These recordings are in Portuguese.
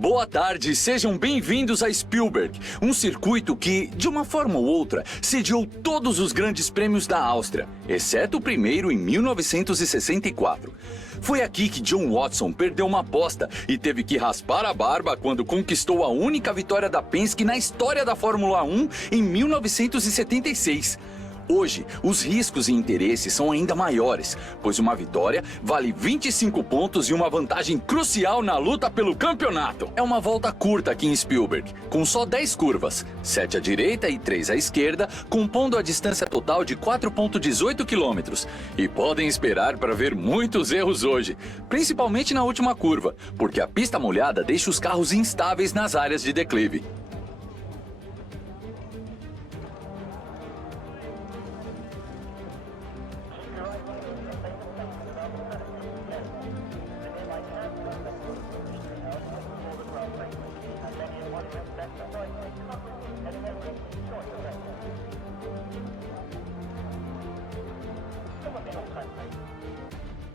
Boa tarde, sejam bem-vindos a Spielberg, um circuito que, de uma forma ou outra, sediou todos os grandes prêmios da Áustria, exceto o primeiro em 1964. Foi aqui que John Watson perdeu uma aposta e teve que raspar a barba quando conquistou a única vitória da Penske na história da Fórmula 1 em 1976. Hoje, os riscos e interesses são ainda maiores, pois uma vitória vale 25 pontos e uma vantagem crucial na luta pelo campeonato. É uma volta curta aqui em Spielberg, com só 10 curvas, 7 à direita e 3 à esquerda, compondo a distância total de 4,18 quilômetros. E podem esperar para ver muitos erros hoje, principalmente na última curva, porque a pista molhada deixa os carros instáveis nas áreas de declive.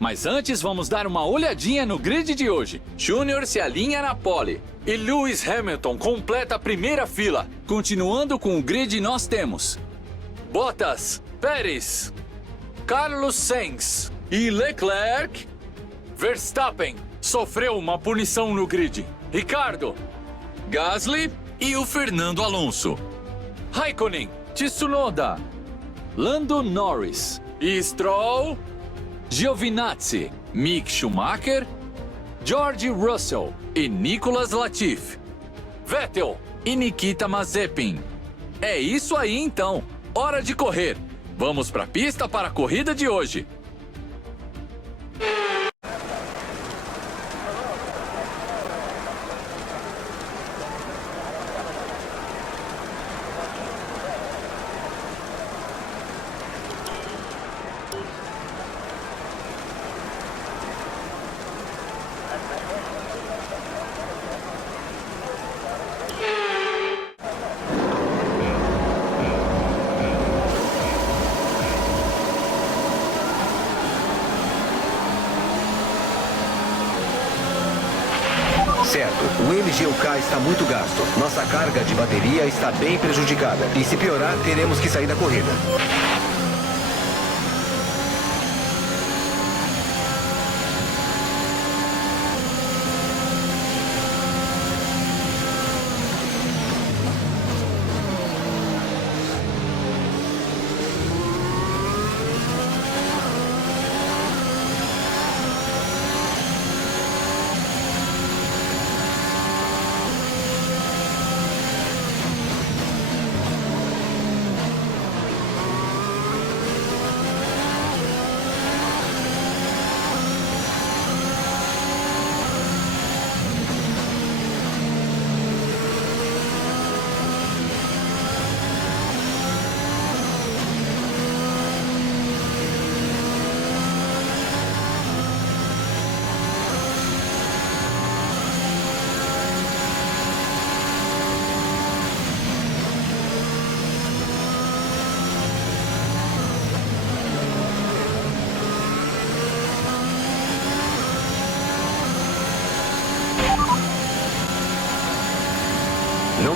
Mas antes, vamos dar uma olhadinha no grid de hoje. Júnior se alinha na pole e Lewis Hamilton completa a primeira fila. Continuando com o grid, nós temos Bottas, Pérez, Carlos Sainz e Leclerc. Verstappen sofreu uma punição no grid. Ricardo, Gasly e o Fernando Alonso. Raikkonen, Tsunoda, Lando Norris e Stroll, Giovinazzi, Mick Schumacher, George Russell e Nicolas Latifi, Vettel e Nikita Mazepin. É isso aí então, hora de correr. Vamos para a pista para a corrida de hoje. Certo, o MGUK está muito gasto. Nossa carga de bateria está bem prejudicada. E se piorar, teremos que sair da corrida.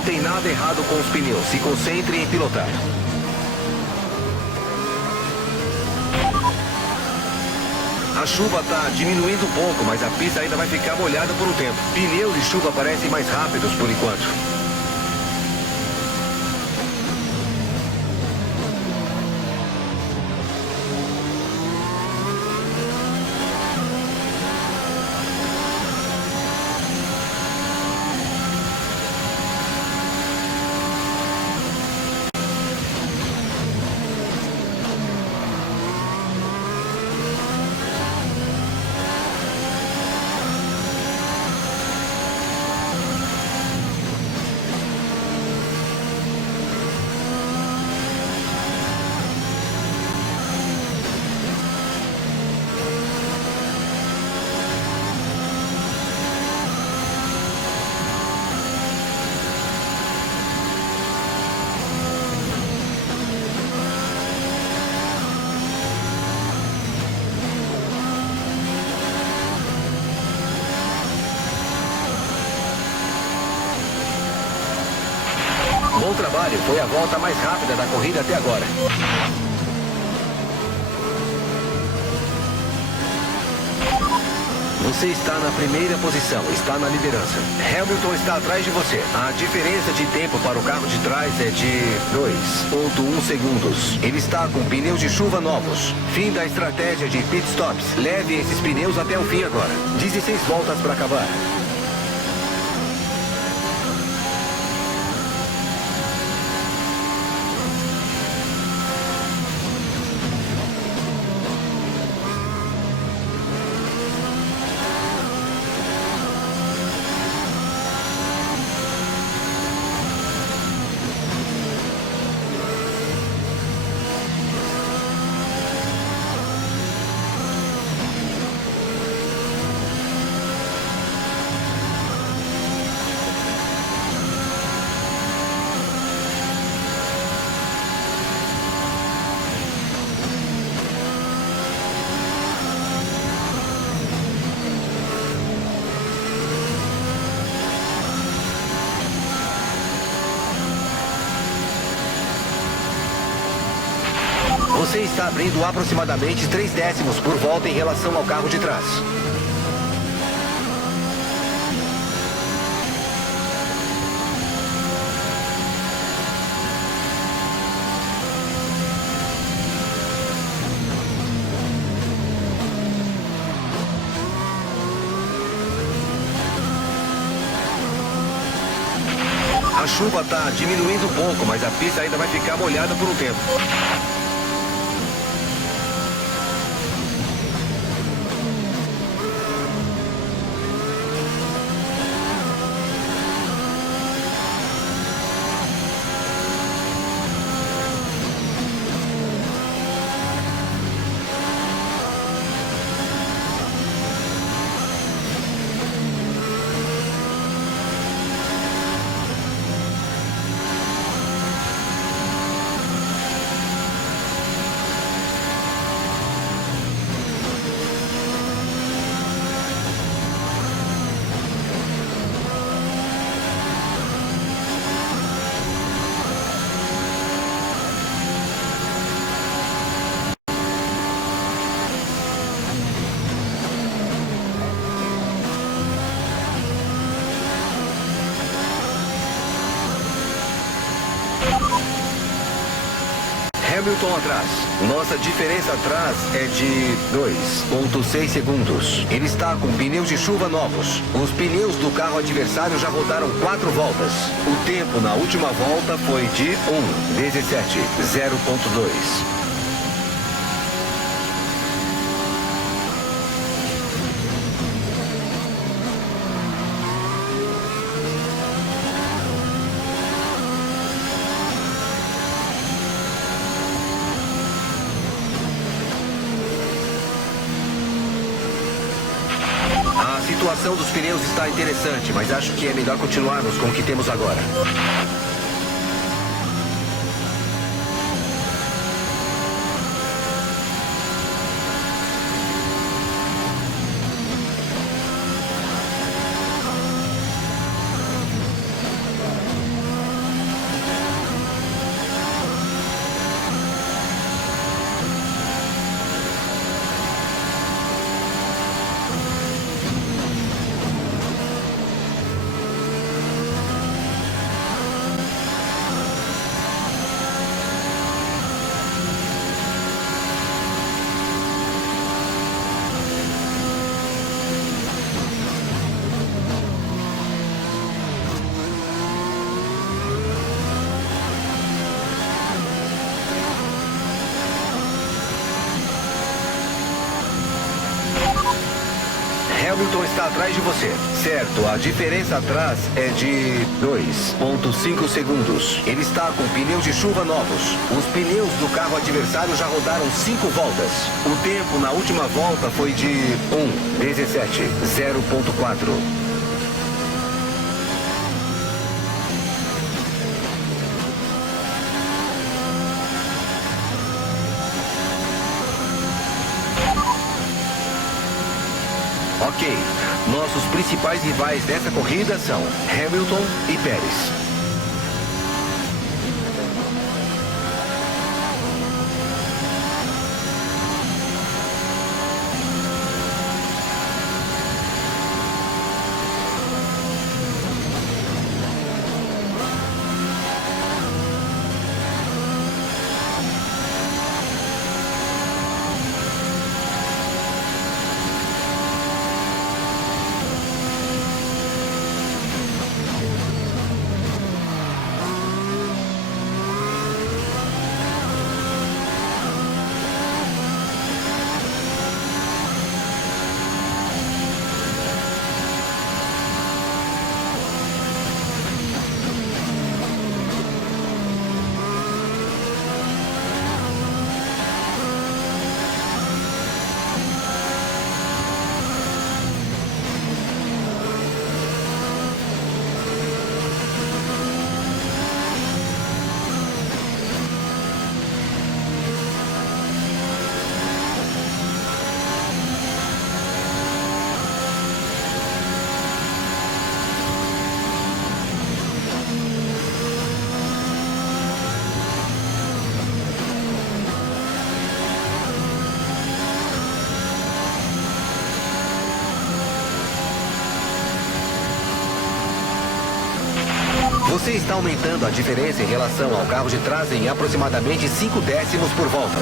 Não tem nada errado com os pneus. Se concentre em pilotar. A chuva está diminuindo um pouco, mas a pista ainda vai ficar molhada por um tempo. Pneus de chuva parecem mais rápidos por enquanto. Bom trabalho, foi a volta mais rápida da corrida até agora. Você está na primeira posição, está na liderança. Hamilton está atrás de você. A diferença de tempo para o carro de trás é de 2,1 segundos. Ele está com pneus de chuva novos. Fim da estratégia de pit stops. Leve esses pneus até o fim agora. 16 voltas para acabar. Você está abrindo aproximadamente 3 décimos por volta em relação ao carro de trás. A chuva está diminuindo um pouco, mas a pista ainda vai ficar molhada por um tempo. Hamilton atrás. Nossa diferença atrás é de 2,6 segundos. Ele está com pneus de chuva novos. Os pneus do carro adversário já rodaram 4 voltas. O tempo na última volta foi de 1,17,0.2. A situação dos pneus está interessante, mas acho que é melhor continuarmos com o que temos agora. Hamilton está atrás de você. Certo, a diferença atrás é de 2,5 segundos. Ele está com pneus de chuva novos. Os pneus do carro adversário já rodaram 5 voltas. O tempo na última volta foi de 1,17,0.4. Ok, nossos principais rivais dessa corrida são Hamilton e Pérez. Você está aumentando a diferença em relação ao carro de trás em aproximadamente 5 décimos por volta.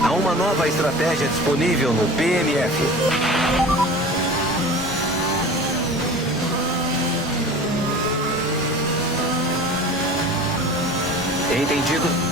Há uma nova estratégia disponível no PMF. Entendido?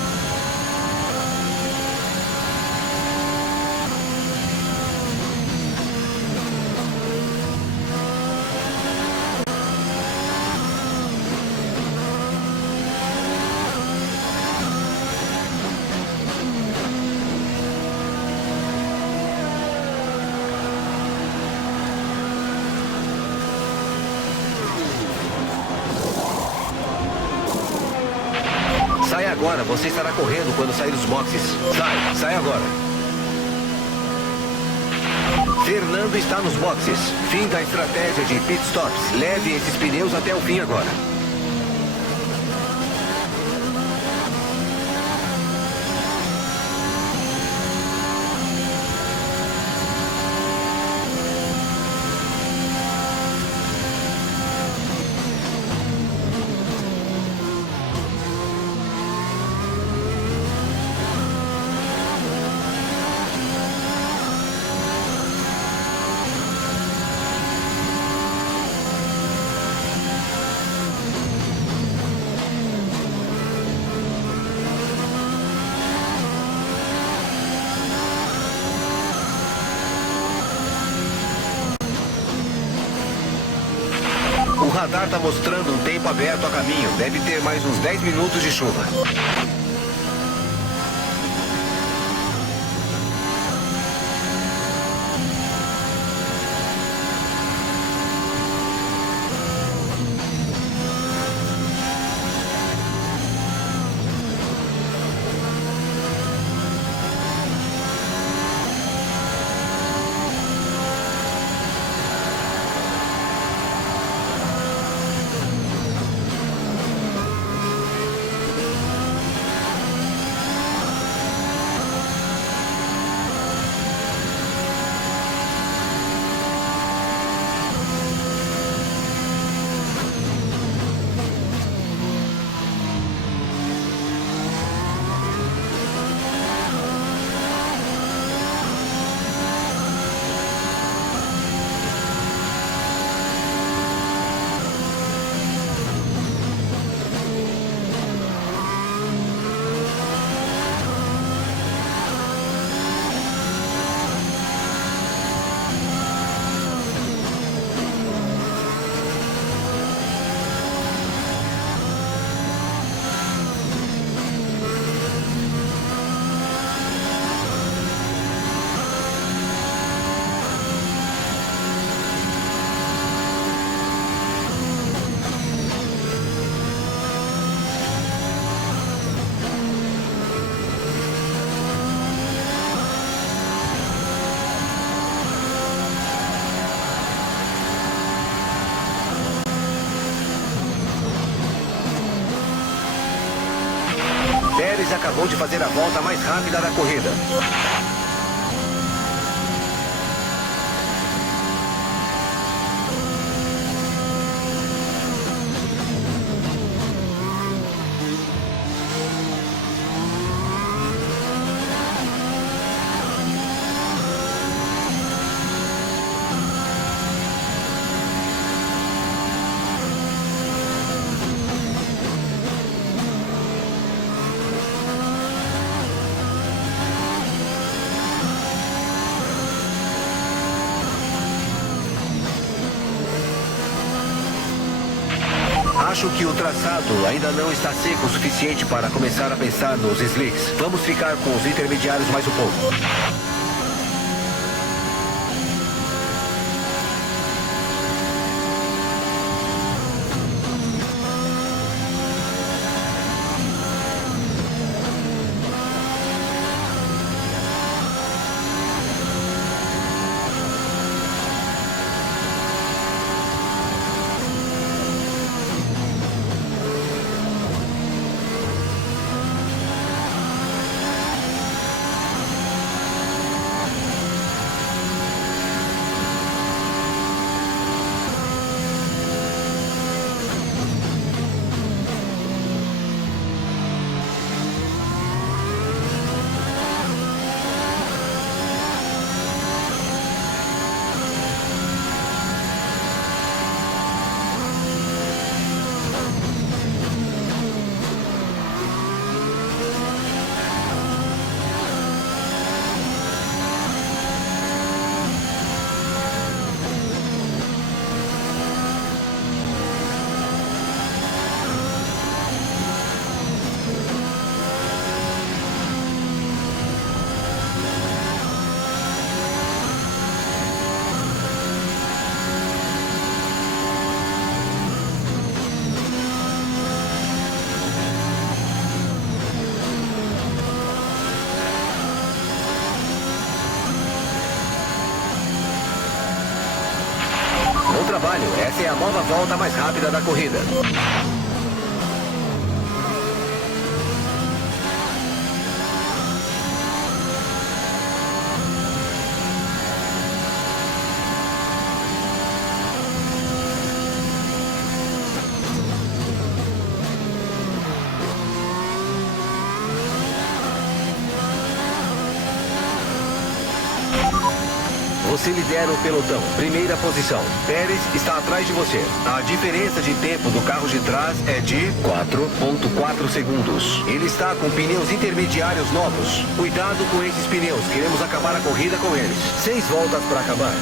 Sai agora, você estará correndo quando sair dos boxes. Sai agora. Fernando está nos boxes. Fim da estratégia de pit stops. Leve esses pneus até o fim agora. O radar está mostrando um tempo aberto a caminho. Deve ter mais uns 10 minutos de chuva. Pérez acabou de fazer a volta mais rápida da corrida. Acho que o traçado ainda não está seco o suficiente para começar a pensar nos slicks. Vamos ficar com os intermediários mais um pouco. Essa é a nova volta mais rápida da corrida. Você lidera o pelotão, primeira posição. Pérez está atrás de você. A diferença de tempo do carro de trás é de 4,4 segundos. Ele está com pneus intermediários novos. Cuidado com esses pneus, queremos acabar a corrida com eles. 6 voltas para acabar.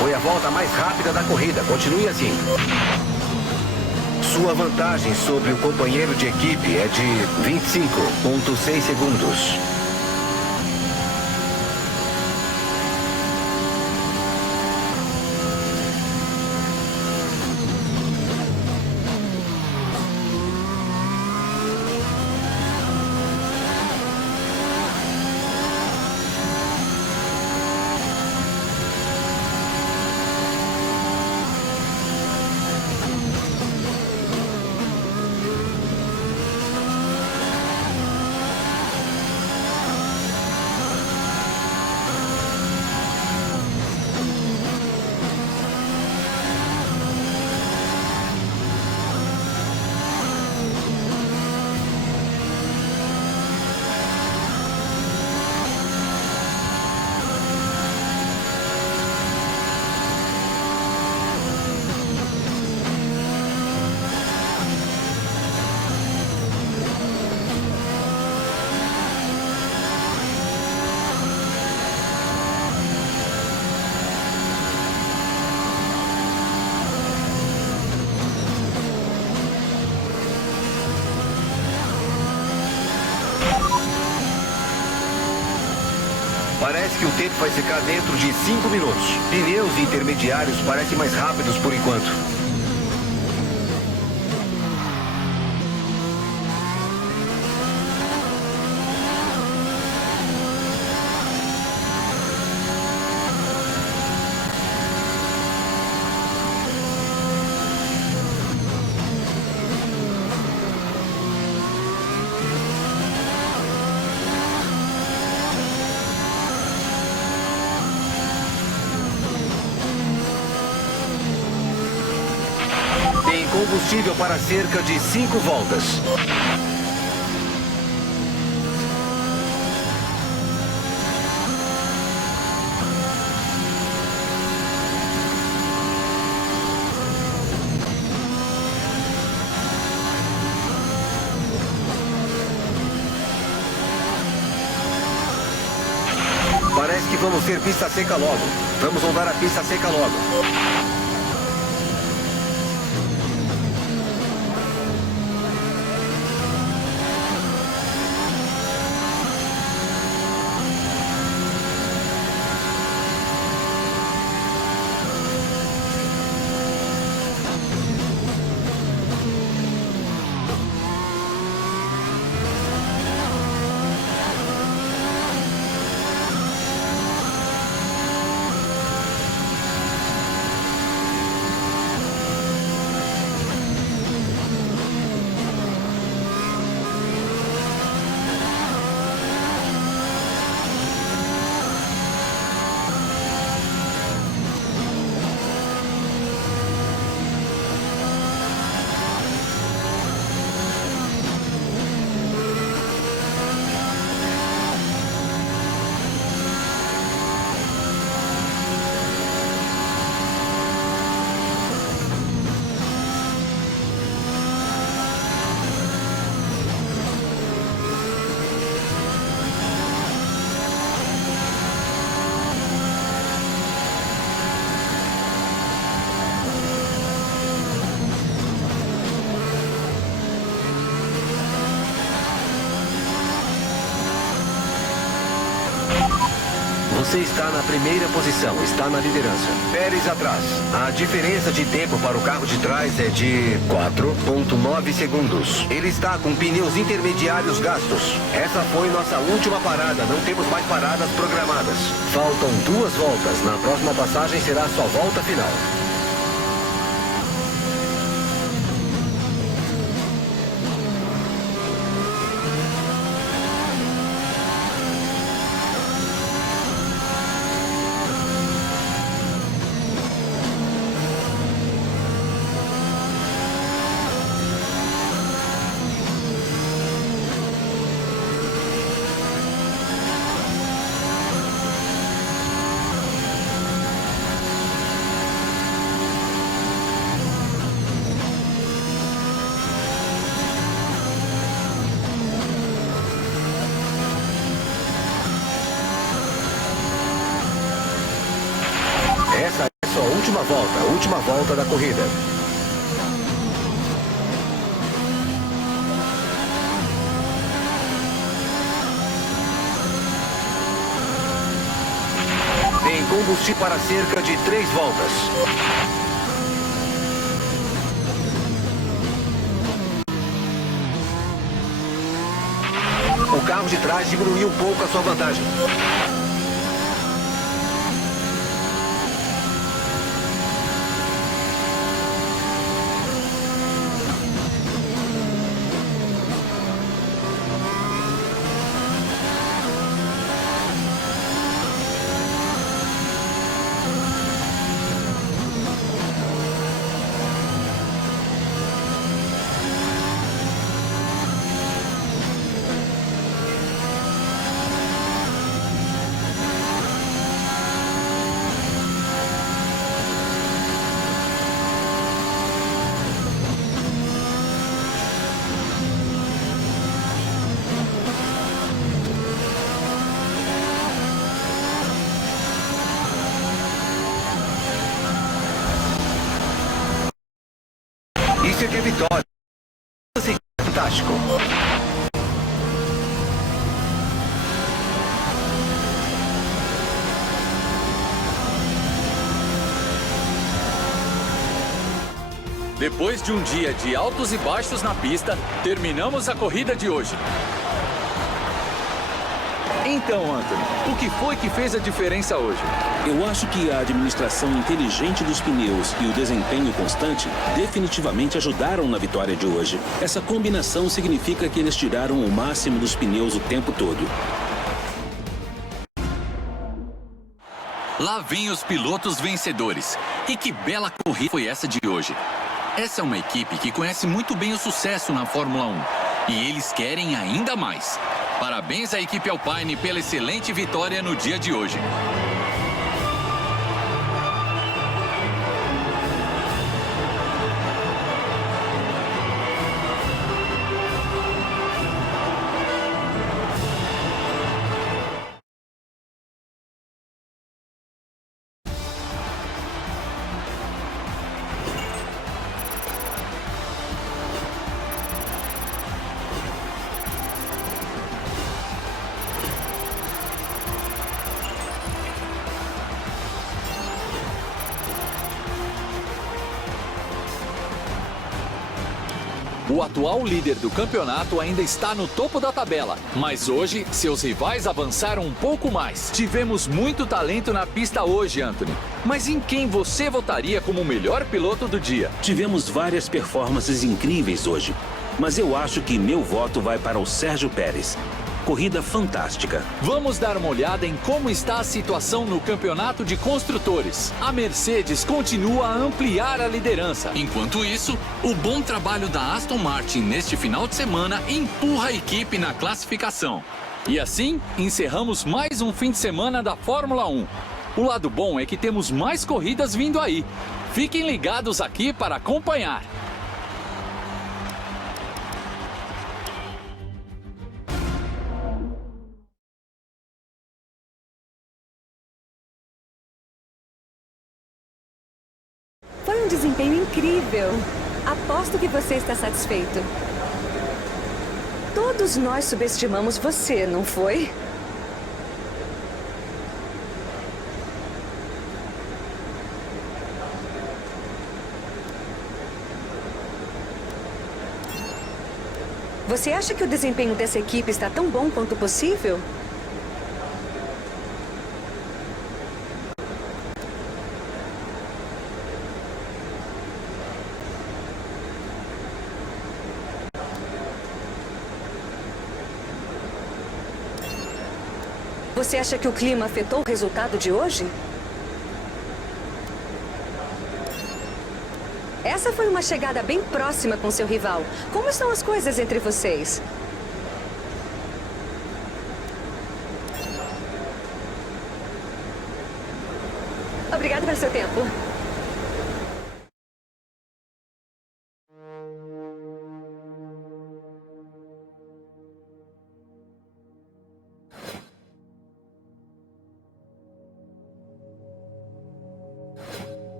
Foi a volta mais rápida da corrida. Continue assim. Sua vantagem sobre o companheiro de equipe é de 25,6 segundos. Parece que o tempo vai secar dentro de 5 minutos. Pneus intermediários parecem mais rápidos por enquanto. Tem combustível para cerca de 5 voltas. Parece que vamos ter pista seca logo. Vamos rodar a pista seca logo. Você está na primeira posição, está na liderança. Pérez atrás. A diferença de tempo para o carro de trás é de 4,9 segundos. Ele está com pneus intermediários gastos. Essa foi nossa última parada, não temos mais paradas programadas. Faltam 2 voltas, na próxima passagem será sua volta final. Essa é sua última volta da corrida. Tem combustível para cerca de 3 voltas. O carro de trás diminuiu um pouco a sua vantagem. Isso é de vitória. Fantástico. Depois de um dia de altos e baixos na pista, terminamos a corrida de hoje. Então, Anthony, o que foi que fez a diferença hoje? Eu acho que a administração inteligente dos pneus e o desempenho constante definitivamente ajudaram na vitória de hoje. Essa combinação significa que eles tiraram o máximo dos pneus o tempo todo. Lá vêm os pilotos vencedores. E que bela corrida foi essa de hoje. Essa é uma equipe que conhece muito bem o sucesso na Fórmula 1. E eles querem ainda mais. Parabéns à equipe Alpine pela excelente vitória no dia de hoje. O atual líder do campeonato ainda está no topo da tabela, mas hoje seus rivais avançaram um pouco mais. Tivemos muito talento na pista hoje, Anthony. Mas em quem você votaria como o melhor piloto do dia? Tivemos várias performances incríveis hoje, mas eu acho que meu voto vai para o Sérgio Pérez. Corrida fantástica. Vamos dar uma olhada em como está a situação no campeonato de construtores. A Mercedes continua a ampliar a liderança. Enquanto isso, o bom trabalho da Aston Martin neste final de semana empurra a equipe na classificação. E assim, encerramos mais um fim de semana da Fórmula 1. O lado bom é que temos mais corridas vindo aí. Fiquem ligados aqui para acompanhar. Foi um desempenho incrível. Aposto que você está satisfeito. Todos nós subestimamos você, não foi? Você acha que o desempenho dessa equipe está tão bom quanto possível? Você acha que o clima afetou o resultado de hoje? Essa foi uma chegada bem próxima com seu rival. Como estão as coisas entre vocês? Obrigada pelo seu tempo.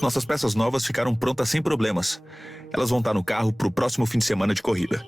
Nossas peças novas ficaram prontas sem problemas. Elas vão estar no carro pro próximo fim de semana de corrida.